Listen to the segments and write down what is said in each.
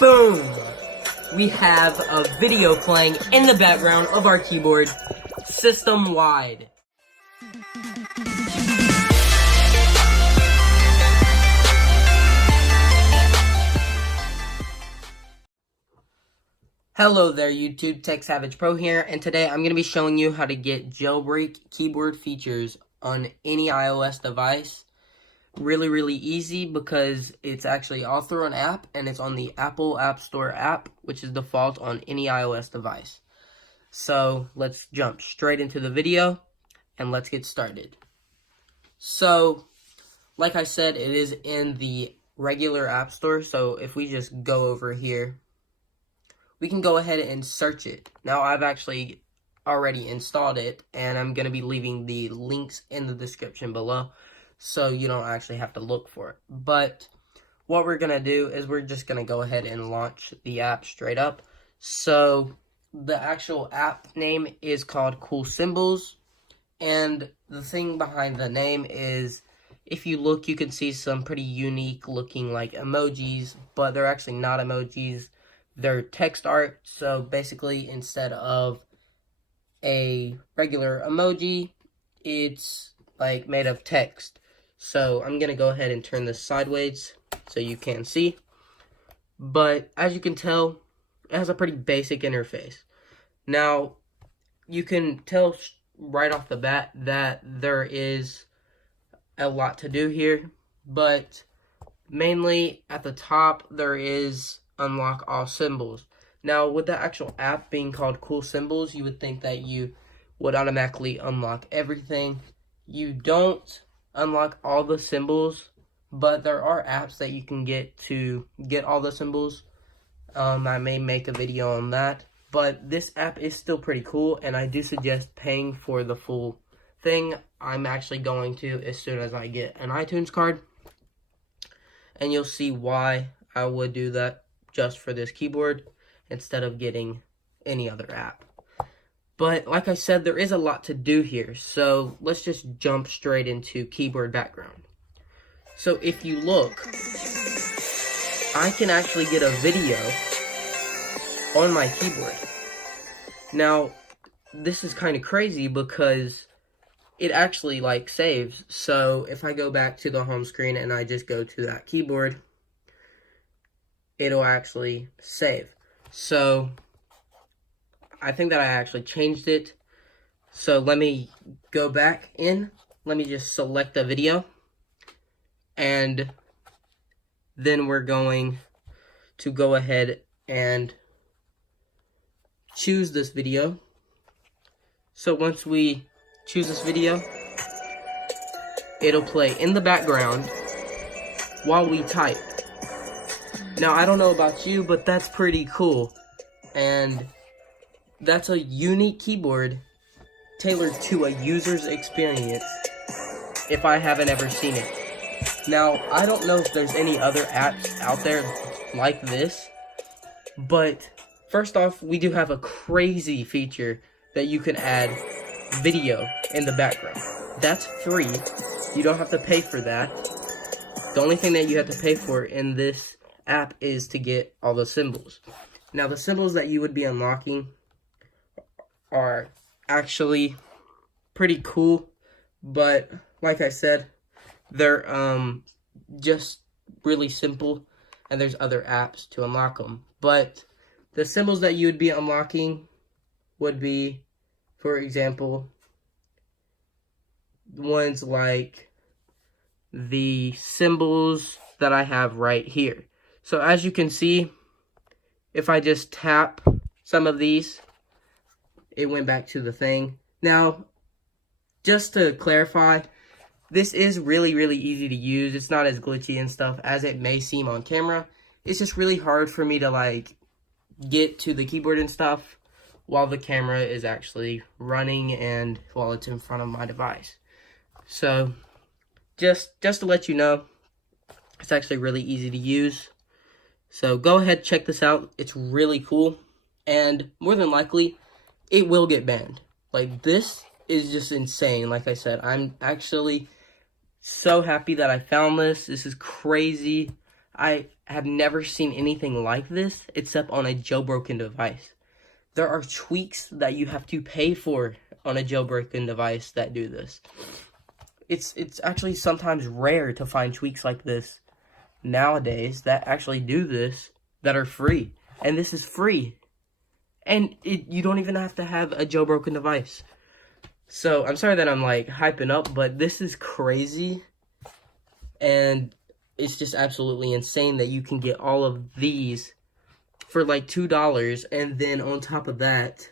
Boom! We have a video playing in the background of our keyboard, system-wide. Hello there YouTube, TechSavagePro here, and today I'm going to be showing you how to get jailbreak keyboard features on any iOS device. Really easy because it's actually all through an app, and it's on the Apple App Store app, which is default on any iOS device. So let's jump straight into the video and let's get started. So like I said, it is in the regular App Store, so if we just go over here, we can go ahead and search it. Now, I've actually already installed it, and I'm going to be leaving the links in the description below, so you don't actually have to look for it. But what we're going to do is we're just going to go ahead and launch the app straight up. So the actual app name is called Cool Symbols, and the thing behind the name is, if you look, you can see some pretty unique looking like emojis, but they're actually not emojis. They're text art, so basically instead of a regular emoji, it's like made of text. So I'm going to go ahead and turn this sideways so you can see. But as you can tell, it has a pretty basic interface. Now, you can tell right off the bat that there is a lot to do here, but mainly at the top there is unlock all symbols. Now, with the actual app being called Cool Symbols, you would think that you would automatically unlock everything. You don't unlock all the symbols, but there are apps that you can get to get all the symbols. I may make a video on that, but this app is still pretty cool, and I do suggest paying for the full thing. I'm actually going to as soon as I get an iTunes card, and you'll see why I would do that just for this keyboard instead of getting any other app. But like I said, there is a lot to do here, so let's just jump straight into keyboard background. So if you look, I can actually get a video on my keyboard. Now, this is kind of crazy because it actually like saves. So if I go back to the home screen and I just go to that keyboard, it'll actually save. So I think that I actually changed it. So let me go back in. Let me just select the video, and then we're going to go ahead and choose this video. So once we choose this video, it'll play in the background while we type. Now, I don't know about you, but that's pretty cool. And that's a unique keyboard tailored to a user's experience if I haven't ever seen it. Now, I don't know if there's any other apps out there like this, but first off, we do have a crazy feature that you can add video in the background. That's free. You don't have to pay for that. The only thing that you have to pay for in this app is to get all the symbols. Now, the symbols that you would be unlocking are actually pretty cool, but like I said, they're just really simple, and there's other apps to unlock them. But the symbols that you would be unlocking would be, for example, ones like the symbols that I have right here. So as you can see, if I just tap some of these, it went back to the thing. Now, just to clarify, this is really easy to use. It's not as glitchy and stuff as it may seem on camera. It's just really hard for me to like get to the keyboard and stuff while the camera is actually running and while it's in front of my device. So just to let you know, it's actually really easy to use. So go ahead, check this out. It's really cool, and more than likely, it will get banned. Like, this is just insane. Like I said, I'm actually so happy that I found this. This is crazy. I have never seen anything like this except on a jailbroken device. There are tweaks that you have to pay for on a jailbroken device that do this. It's actually sometimes rare to find tweaks like this nowadays that actually do this that are free. And this is free. And you don't even have to have a jailbroken device. So, I'm sorry that I'm like hyping up, but this is crazy. And it's just absolutely insane that you can get all of these for like $2. And then on top of that,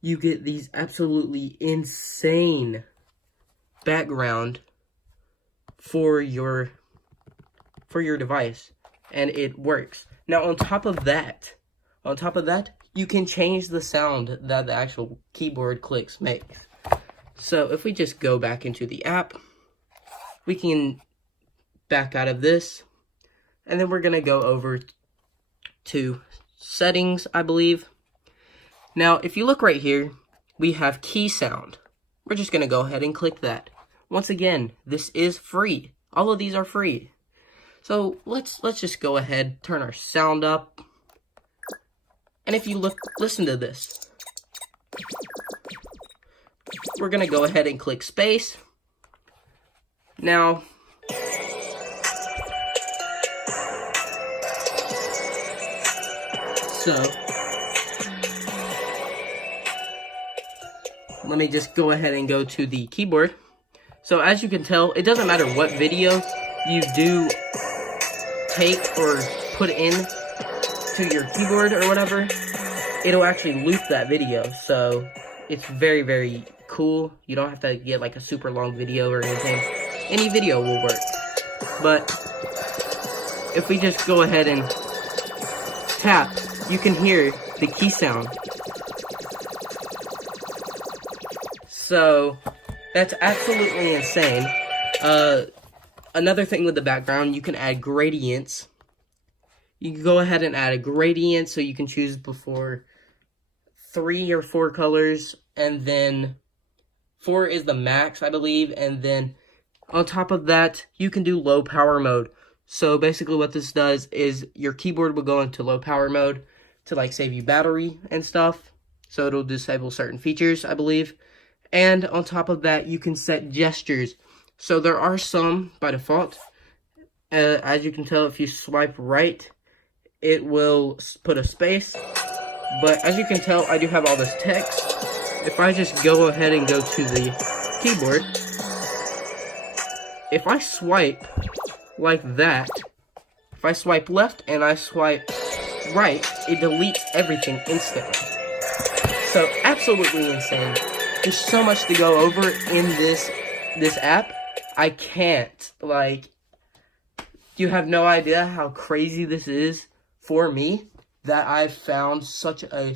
you get these absolutely insane background for your device. And it works. Now, on top of that, you can change the sound that the actual keyboard clicks makes. So if we just go back into the app, we can back out of this, and then we're going to go over to settings, I believe. Now, if you look right here, we have key sound. We're just going to go ahead and click that. Once again, this is free. All of these are free. So let's just go ahead, turn our sound up. And if you listen to this, we're going to go ahead and click space. Now, so, let me just go ahead and go to the keyboard. So as you can tell, it doesn't matter what video you do take or put in to your keyboard or whatever, it'll actually loop that video. So it's very, very cool. You don't have to get like a super long video or anything. Any video will work. But if we just go ahead and tap, you can hear the key sound. So that's absolutely insane. Another thing with the background, you can add gradients. You can go ahead and add a gradient, so you can choose before 3 or 4 colors, and then 4 is the max, I believe, and then on top of that, you can do low power mode. So basically what this does is your keyboard will go into low power mode to like save you battery and stuff. So it'll disable certain features, I believe. And on top of that, you can set gestures. So there are some by default. As you can tell, if you swipe right, it will put a space. But as you can tell, I do have all this text. If I just go ahead and go to the keyboard, if I swipe like that, if I swipe left and I swipe right, it deletes everything instantly. So absolutely insane. There's so much to go over in this app. I can't, like, you have no idea how crazy this is for me that I've found such a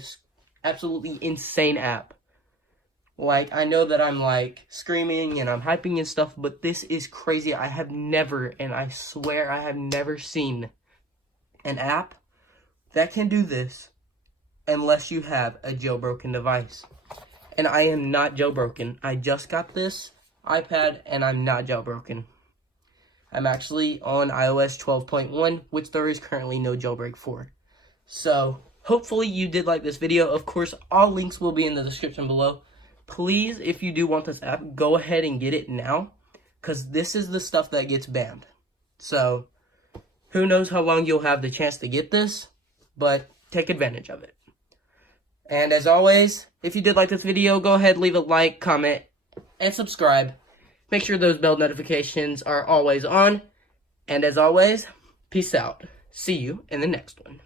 absolutely insane app. Like, I know that I'm like screaming and I'm hyping and stuff, but this is crazy. I have never, and I swear I have never seen an app that can do this unless you have a jailbroken device. And I am not jailbroken. I just got this iPad and I'm not jailbroken. I'm actually on iOS 12.1, which there is currently no jailbreak for. So, hopefully you did like this video. Of course, all links will be in the description below. Please, if you do want this app, go ahead and get it now, because this is the stuff that gets banned. So, who knows how long you'll have the chance to get this, but take advantage of it. And as always, if you did like this video, go ahead, leave a like, comment, and subscribe. Make sure those bell notifications are always on. And as always, peace out. See you in the next one.